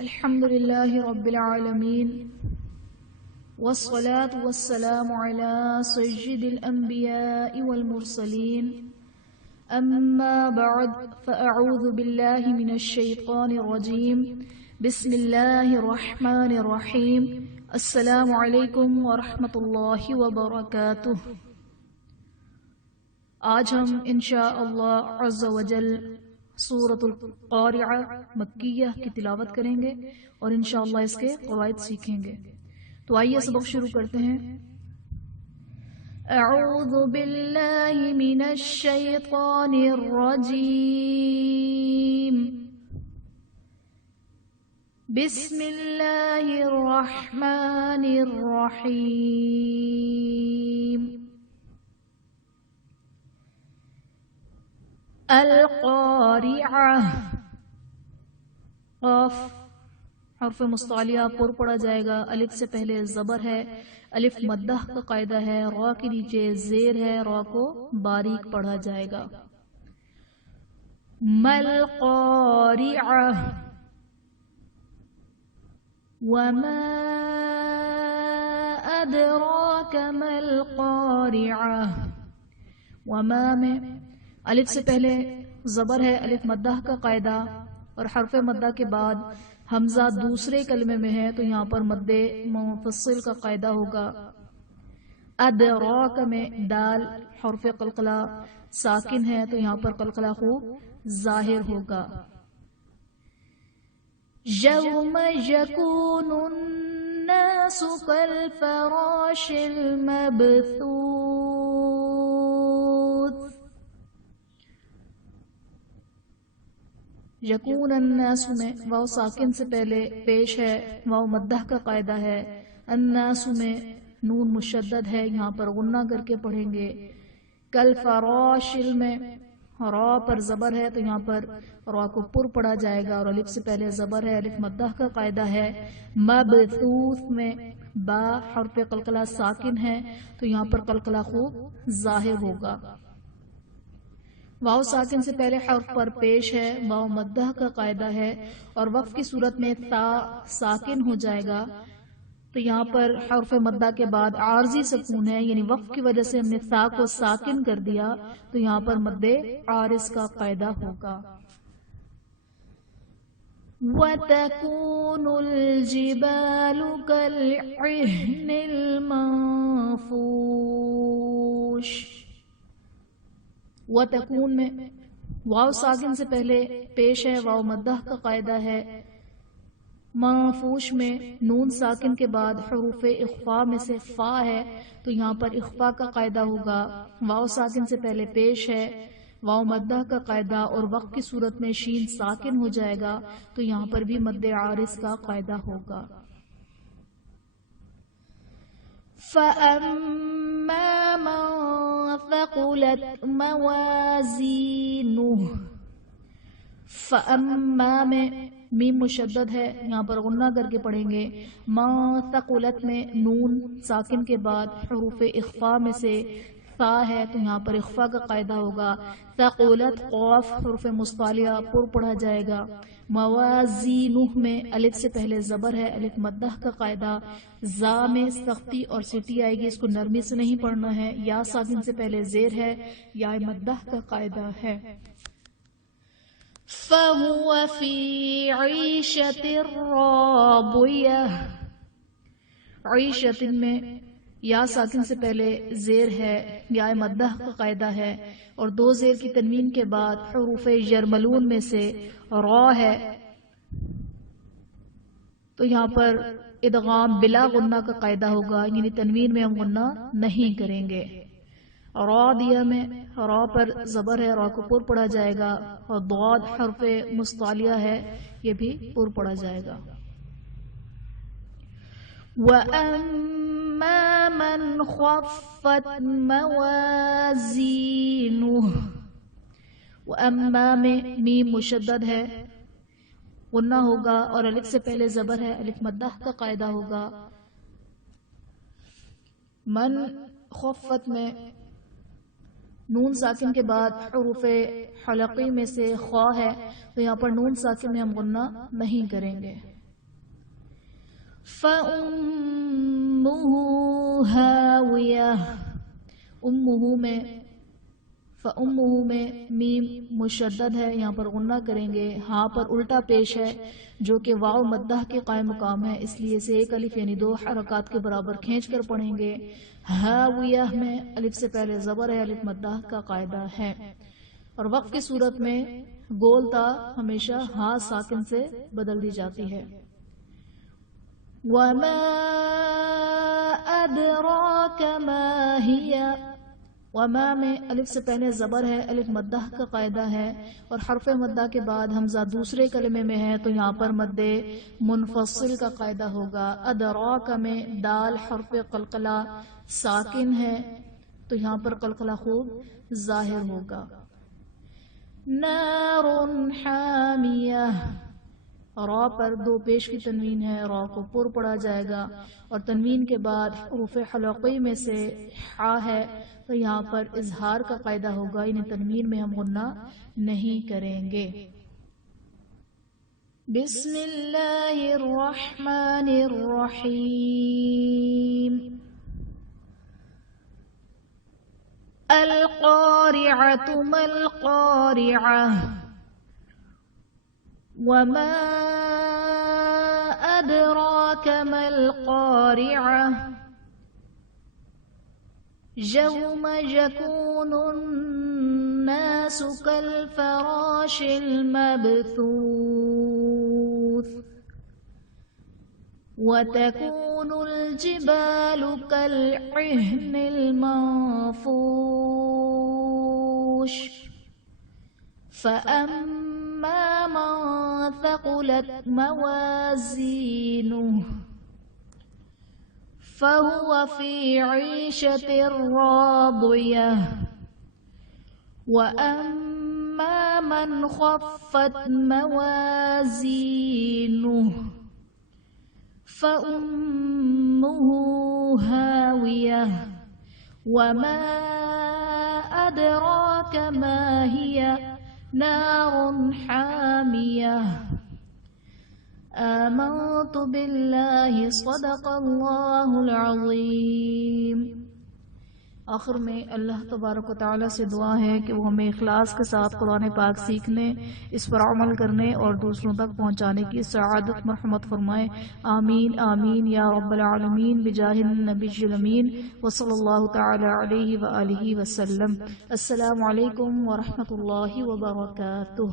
الحمد لله رب العالمين والصلاة والسلام على سيد الأنبياء والمرسلين أما بعد فأعوذ بالله من الشيطان الرجيم بسم الله الرحمن الرحيم السلام علیکم ورحمۃ اللہ وبرکاتہ۔ آج ہم انشاءاللہ عز وجل سورۃ القارعہ مکیہ کی تلاوت کریں گے اور انشاءاللہ اس کے قواعد سیکھیں گے۔ تو آئیے سبق شروع کرتے ہیں۔ اعوذ باللہ من الشیطان الرجیم، بسم اللہ الرحمن الرحیم۔ القارعہ، قاف حرف مستعلیہ پر پڑھا جائے گا، الف سے پہلے زبر ہے، الف مدہ کا قاعدہ ہے، را کے نیچے زیر ہے، را کو باریک پڑھا جائے گا۔ مل قارعہ، وما ادراک مل قارعہ۔ وما میں الف سے پہلے زبر ہے، الف مدہ کا قاعدہ، اور حرف مدہ کے بعد حمزہ دوسرے کلمے میں ہے تو یہاں پر مد منفصل کا قاعدہ ہوگا۔ ادراک میں دال حرف قلقلہ ساکن ہے تو یہاں پر قلقلہ خوب ظاہر ہوگا۔ یوم یکون الناس کالفراش المبثوث۔ یکون الناس میں واو ساکن سے پہلے پیش ہے، واو مدہ کا قاعدہ ہے، الناس میں نون مشدد ہے، یہاں پر غنہ کر کے پڑھیں گے۔ کل فراشل میں را پر زبر ہے تو یہاں پر را کو پر پڑھا جائے گا اور الف سے پہلے زبر ہے، الف مدہ کا قاعدہ ہے۔ مبثوث میں با حرف قلقلہ ساکن ہے تو یہاں پر قلقلہ خوب ظاہر ہوگا۔ واو ساکن سے پہلے حرف پر پیش ہے، واو مدہ کا قاعدہ ہے، اور وقف کی صورت میں تا ساکن ہو جائے گا تو یہاں پر حرف مدہ کے بعد عارضی سکون ہے، یعنی وقف کی وجہ سے ہم نے تا کو ساکن کر دیا تو یہاں پر مد عارض کا قاعدہ ہوگا۔ وَتَكُونُ الْجِبَالُ كَالْعِهْنِ الْمَنفُوشِ۔ وَتَكُون میں واو ساکن سے پہلے پیش ہے، واو مدہ کا قاعدہ ہے۔ منفوش میں نون ساکن کے بعد حروف اخفاء میں سے فا ہے تو یہاں پر اخفاء کا قاعدہ ہوگا۔ واو ساکن سے پہلے پیش ہے، واو مدہ کا قاعدہ، اور وقف کی صورت میں شین ساکن ہو جائے گا تو یہاں پر بھی مد عارض کا قاعدہ ہوگا۔ فَأَمَّا مَن ثَقُلَتْ مَوَازِينُهُ۔ فَأَمَّا میں میم مشدد ہے، یہاں پر غنہ کر کے پڑھیں گے۔ مَن ثَقُلَتْ میں نون ساکن کے بعد حروف اخفاء میں سے فا ہے تو یہاں پر اخفاء کا قاعدہ ہوگا۔ ثقلت قاف حرف مستعلیہ پر پڑھا جائے گا۔ موازینہ میں الف سے پہلے زبر ہے، الف مدہ کا قاعدہ، زا میں سختی اور سٹی آئے گی، اس کو نرمی سے نہیں پڑھنا ہے، یا ساکن سے پہلے زیر ہے، یا مدہ کا قاعدہ ہے۔ فَهُوَ فِي عِيشَةٍ رَاضِيَةٍ۔ عیشۃ میں یا ساکن سے پہلے زیر ہے، یا مدہ کا قاعدہ ہے، اور دو زیر کی تنوین کے بعد حروف یرملون میں سے را ہے تو یہاں پر ادغام بلا غنہ کا قاعدہ ہوگا، یعنی تنوین میں ہم غنہ نہیں کریں گے۔ راضیہ میں را پر زبر ہے، را کو پر پڑھا جائے گا، اور ضاد حرف مستعلیہ ہے، یہ بھی پر پڑھا جائے گا۔ وَأَمَّا مَنْ خَفَّتْ مَوَازِينُهُ۔ وَأَمَّا میں میم مشدد ہے، غنہ ہوگا، اور الف سے پہلے زبر ہے، الف مدہ کا قاعدہ ہوگا۔ من خفت میں نون ساکن کے بعد حروف حلقی میں سے خوا ہے تو یہاں پر نون ساکن میں ہم غنہ نہیں کریں گے۔ فَأُمُّهُ هَاوِيَةٌ فَأُمُّهُ میں میم مشدد ہے، یہاں پر غنہ کریں گے، ہاں پر الٹا پیش ہے جو کہ واو مدہ کے قائم مقام ہے، اس لیے سے ایک الف یعنی 2 حرکات کے برابر کھینچ کر پڑھیں گے۔ ہاویہ میں الف سے پہلے زبر ہے، الف مدہ کا قاعدہ ہے، اور وقف کی صورت میں گول تا ہمیشہ ہاں ساکن سے بدل دی جاتی ہے۔ وَمَا أَدْرَاكَ مَا هِيَ، وما میں الف سے پہلے زبر ہے، الف مدہ کا قاعدہ ہے، اور حرف مدہ کے بعد حمزہ دوسرے کلمے میں ہے تو یہاں پر مد منفصل کا قاعدہ ہوگا۔ ادراک میں دال حرف قلقلہ ساکن ہے تو یہاں پر قلقلہ خوب ظاہر ہوگا۔ نار حامیہ، را پر 2 پیش کی تنوین ہے، را کو پر پڑھا جائے گا، اور تنوین کے بعد حروف حلقی میں سے حا ہے تو یہاں پر اظہار کا قاعدہ ہوگا، انہیں تنوین میں ہم غنہ نہیں کریں گے۔ بسم اللہ الرحمن الرحیم۔ القارعۃ ما القارعۃ وما أدراك ما القارعة يوم يكون الناس كالفراش المبثوث وتكون الجبال كالعهن المنفوش فأما من ثقلت موازينه فهو في عيشة راضية وأما من خفت موازينه فأمه هاوية وما أدراك ما هي نار حامية آمنت بالله صدق اللہ العظیم۔ آخر میں اللہ تبارک و تعالیٰ سے دعا ہے کہ وہ ہمیں اخلاص کے ساتھ قرآن پاک سیکھنے، اس پر عمل کرنے اور دوسروں تک پہنچانے کی سعادت مرحمت فرمائے، آمین آمین یا رب العالمین، بجاہ النبی الامین وصلی اللہ تعالی علیہ وآلہ وسلم۔ السلام علیکم ورحمۃ اللہ وبرکاتہ۔